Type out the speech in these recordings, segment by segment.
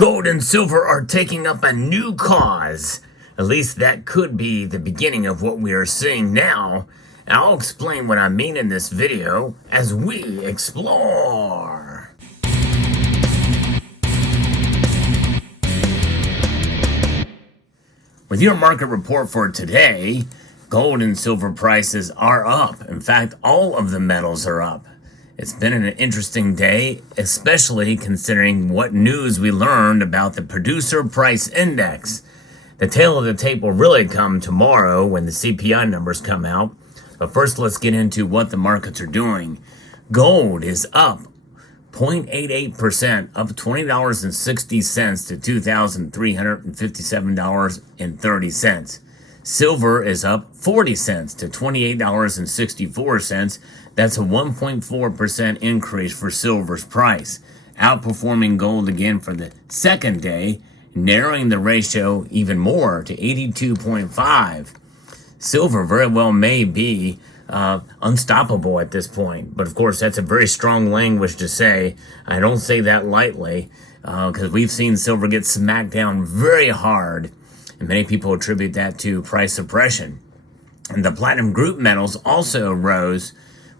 Gold and silver are taking up a new cause. At least that could be the beginning of what we are seeing now. And I'll explain what I mean in this video as we explore. With your market report for today, gold and silver prices are up. In fact, all of the metals are up. It's been an interesting day, especially considering what news we learned about the producer price index. The tail of the tape will really come tomorrow when the CPI numbers come out. But first, let's get into what the markets are doing. Gold is up 0.88%, up $20.60 to $2,357.30. Silver is up 40 cents to $28.64. That's a 1.4% increase for silver's price, outperforming gold again for the second day, narrowing the ratio even more to 82.5. Silver very well may be unstoppable at this point, but of course that's a very strong language to say. I don't say that lightly because we've seen silver get smacked down very hard, and many people attribute that to price suppression. And the platinum group metals also rose.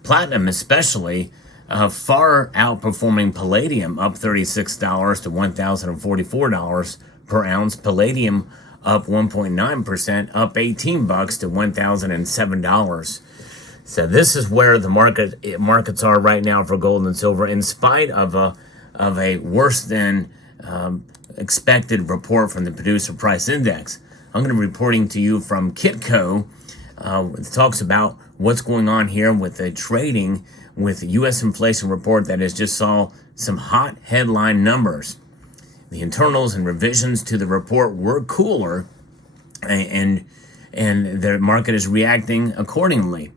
Platinum especially far outperforming palladium, up $36 to $1,044 per ounce. Palladium up 1.9%, up $18 to $1,007. So this is where the markets are right now for gold and silver, in spite of a worse than expected report from the producer price index. I'm going to be reporting to you from Kitco. It talks about what's going on here with the trading with the U.S. inflation report that has just saw some hot headline numbers. The internals and revisions to the report were cooler, and the market is reacting accordingly.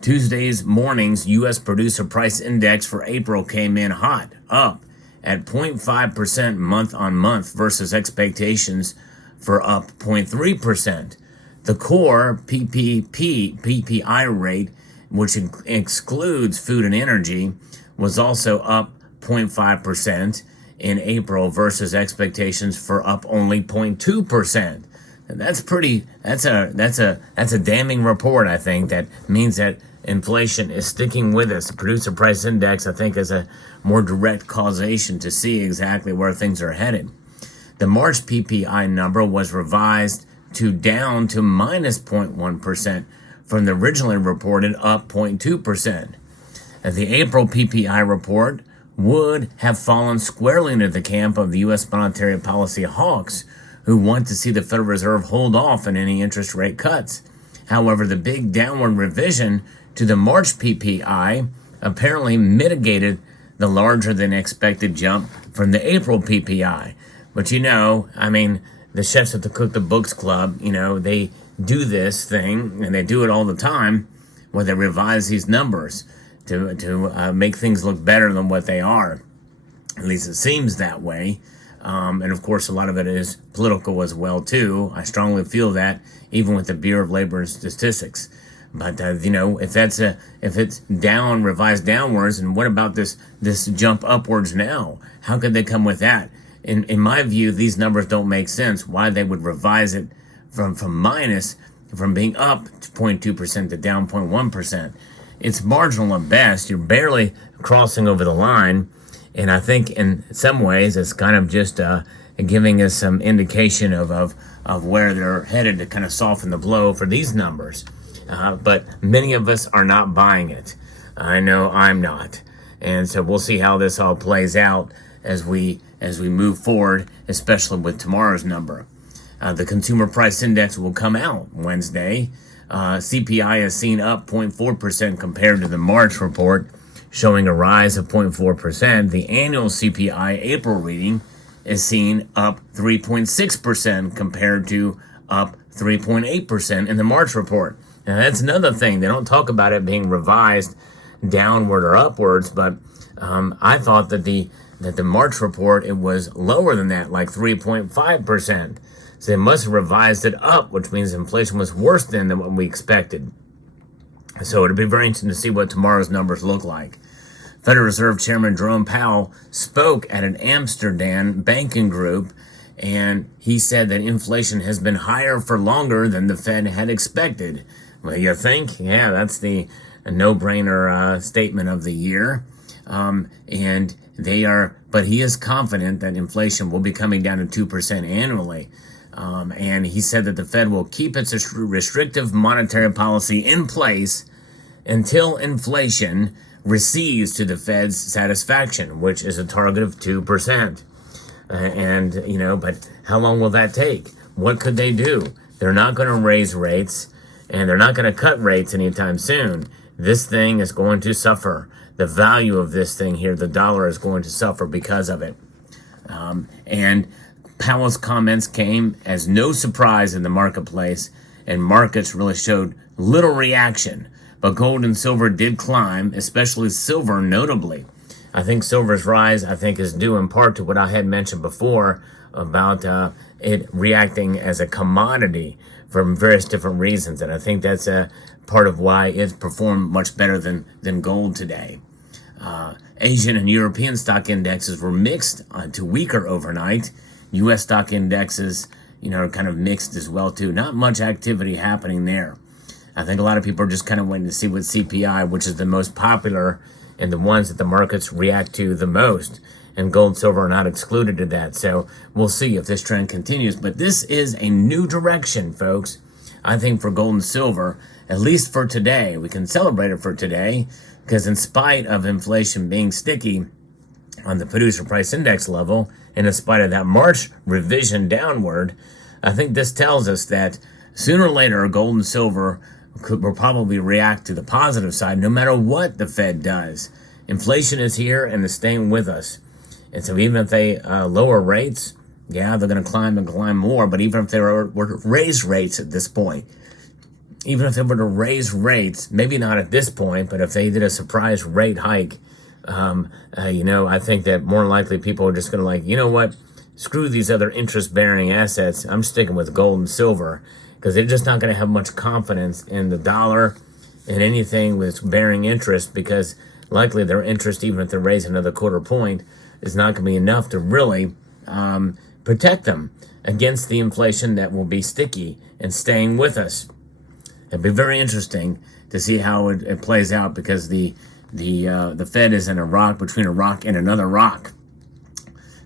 Tuesday's morning's U.S. producer price index for April came in hot, up at 0.5% month on month versus expectations for up 0.3%. The core PPI rate, which excludes food and energy, was also up 0.5% in April versus expectations for up only 0.2%. And that's a damning report, I think. That means that inflation is sticking with us. The producer price index, I think, is a more direct causation to see exactly where things are headed. The March PPI number was revised down to minus 0.1% from the originally reported up 0.2%. And the April PPI report would have fallen squarely into the camp of the U.S. monetary policy hawks who want to see the Federal Reserve hold off on any interest rate cuts. However, the big downward revision to the March PPI apparently mitigated the larger than expected jump from the April PPI. But the chefs at the Cook the Books Club, they do this thing, and they do it all the time, where they revise these numbers to make things look better than what they are. At least it seems that way. And of course, a lot of it is political as well, too. I strongly feel that, even with the Bureau of Labor and Statistics. But, if it's down, revised downwards, and what about this jump upwards now? How could they come with that? In my view, these numbers don't make sense. Why they would revise it from being up to 0.2% to down 0.1%. It's marginal at best. You're barely crossing over the line. And I think in some ways it's kind of just giving us some indication of where they're headed to kind of soften the blow for these numbers. But many of us are not buying it. I know I'm not. And so we'll see how this all plays out as we move forward, especially with tomorrow's number. The consumer price index will come out Wednesday. CPI is seen up 0.4% compared to the March report, showing a rise of 0.4%. The annual CPI April reading is seen up 3.6% compared to up 3.8% in the March report. Now that's another thing. They don't talk about it being revised downward or upwards, but I thought that the March report, it was lower than that, like 3.5%. So they must have revised it up, which means inflation was worse than what we expected. So it'll be very interesting to see what tomorrow's numbers look like. Federal Reserve Chairman Jerome Powell spoke at an Amsterdam banking group, and he said that inflation has been higher for longer than the Fed had expected. Well, you think? Yeah, that's the no-brainer statement of the year. And they are, but he is confident that inflation will be coming down to 2% annually. And he said that the Fed will keep its restrictive monetary policy in place until inflation recedes to the Fed's satisfaction, which is a target of 2%. But how long will that take? What could they do? They're not going to raise rates, and they're not going to cut rates anytime soon. This thing is going to suffer. The value of this thing here, the dollar, is going to suffer because of it. And Powell's comments came as no surprise in the marketplace, and markets really showed little reaction. But gold and silver did climb, especially silver notably. I think silver's rise, is due in part to what I had mentioned before about it reacting as a commodity for various different reasons. And I think that's a part of why it's performed much better than gold today. Asian and European stock indexes were mixed to weaker overnight. U.S. stock indexes, are kind of mixed as well too. Not much activity happening there. I think a lot of people are just kind of waiting to see what CPI, which is the most popular and the ones that the markets react to the most. And gold and silver are not excluded to that. So we'll see if this trend continues. But this is a new direction, folks. I think for gold and silver, at least for today. We can celebrate it for today because in spite of inflation being sticky on the producer price index level, and in spite of that March revision downward, I think this tells us that sooner or later, gold and silver will probably react to the positive side no matter what the Fed does. Inflation is here and it's staying with us. And so even if they lower rates, yeah, they're going to climb and climb more. But even if they were to raise rates at this point, even if they were to raise rates, maybe not at this point, but if they did a surprise rate hike, I think that more likely people are just going to screw these other interest-bearing assets. I'm sticking with gold and silver because they're just not going to have much confidence in the dollar and anything that's bearing interest because likely their interest, even if they raise another quarter point, is not going to be enough to really protect them against the inflation that will be sticky and staying with us. It'll be very interesting to see how it plays out because the Fed is in a rock between a rock and another rock.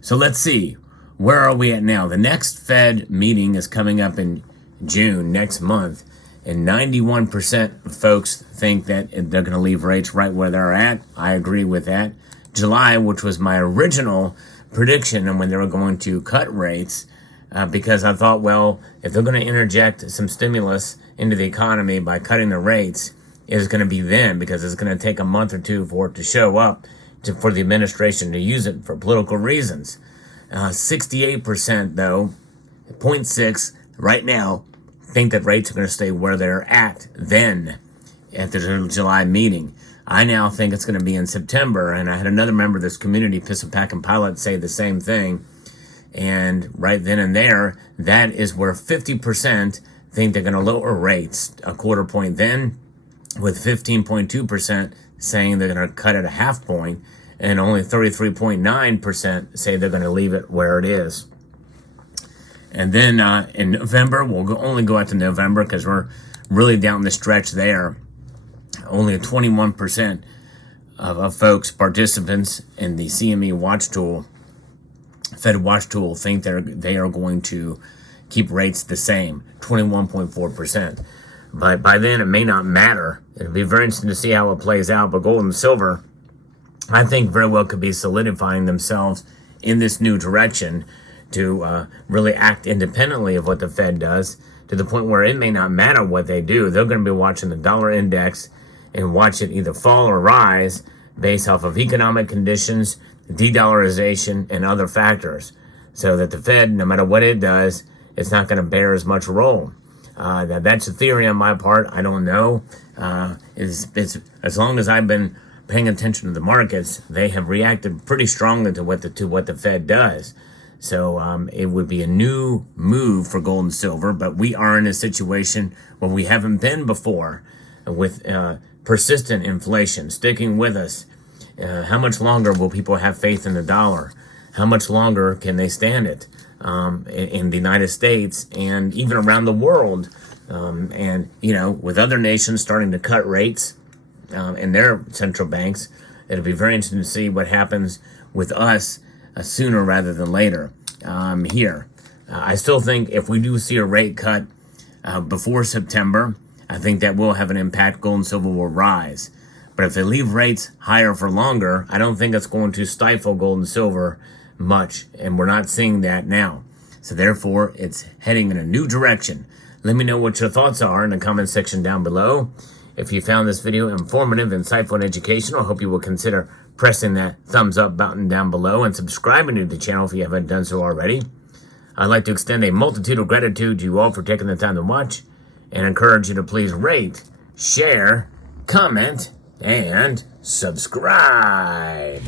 So let's see. Where are we at now? The next Fed meeting is coming up in June next month, and 91% of folks think that they're going to leave rates right where they're at. I agree with that. July, which was my original prediction and when they were going to cut rates, because I thought, well, if they're going to interject some stimulus into the economy by cutting the rates, it's going to be then because it's going to take a month or two for it to show up for the administration to use it for political reasons. 68%, though, 0.6 right now, think that rates are going to stay where they're at then at the July meeting. I now think it's going to be in September, and I had another member of this community, Pissopack Pilot, say the same thing. And right then and there, that is where 50% think they're going to lower rates a quarter point then, with 15.2% saying they're going to cut it a half point, and only 33.9% say they're going to leave it where it is. And then in November, we'll only go out to November because we're really down the stretch there. Only 21% of folks, participants in the CME Watch Tool, Fed Watch Tool, think they are going to keep rates the same, 21.4%. But by then, it may not matter. It'll be very interesting to see how it plays out. But gold and silver, I think very well could be solidifying themselves in this new direction to really act independently of what the Fed does, to the point where it may not matter what they do. They're going to be watching the dollar index and watch it either fall or rise based off of economic conditions, de-dollarization, and other factors. So that the Fed, no matter what it does, it's not going to bear as much role. That's a theory on my part. I don't know. It's as long as I've been paying attention to the markets, they have reacted pretty strongly to what the Fed does. So it would be a new move for gold and silver, but we are in a situation where we haven't been before with persistent inflation sticking with us. How much longer will people have faith in the dollar? How much longer can they stand it in the United States and even around the world? And, with other nations starting to cut rates in their central banks, it'll be very interesting to see what happens with us sooner rather than later here. I still think if we do see a rate cut before September, I think that will have an impact. Gold and silver will rise. But if they leave rates higher for longer, I don't think it's going to stifle gold and silver much. And we're not seeing that now. So therefore, it's heading in a new direction. Let me know what your thoughts are in the comment section down below. If you found this video informative, insightful, and educational, I hope you will consider pressing that thumbs up button down below and subscribing to the channel if you haven't done so already. I'd like to extend a multitude of gratitude to you all for taking the time to watch and encourage you to please rate, share, comment, and subscribe.